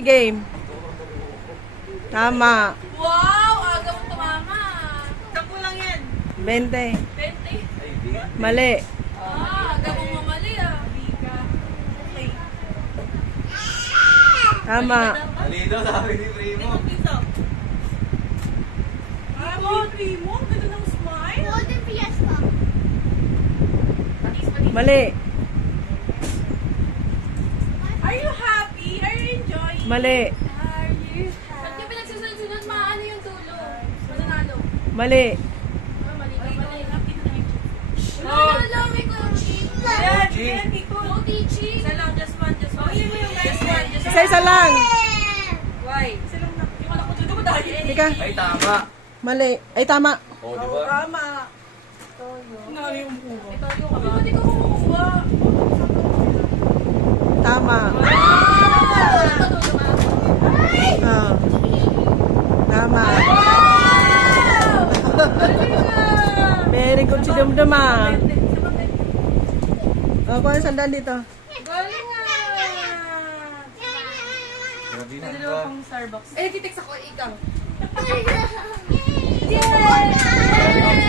Game. Tama. Wow! Aga mo tumama. Sampu lang yan. 20. 20. Mali. Aga mo mamali ah. Okay. Tama. Alino, sabi ni Primo. Piso. Primo, ganda ng smile. Golden Fiesta. Patis. Mali. Are you happy? Are you enjoying? Mali. Are you happy? Ba't ka pinagsusunod-sunod? Maano yung tulo? Mananalo. Mali. Mali ka pala eh. Oh. May coaching. Yan, G. yan, Kiko. No teaching. Isa lang, just one. Yun mo yung just one. Isa-isa lang. Why? Isa lang na. Yung wala ko dito mo dahil. Tika. Ay, tama. Mali. Ay, tama. O, di ba? Tama. Nari yung buwa. Ito yung ka ba? Hindi ko kumukuha. Tama. Ah. Tama. Very good si Dumdum ah. Oh, kuha ng sandal dito. Galing nga. Grabe na Dalawa ba? pang Starbucks. Eh, titext ako ikaw. Yay!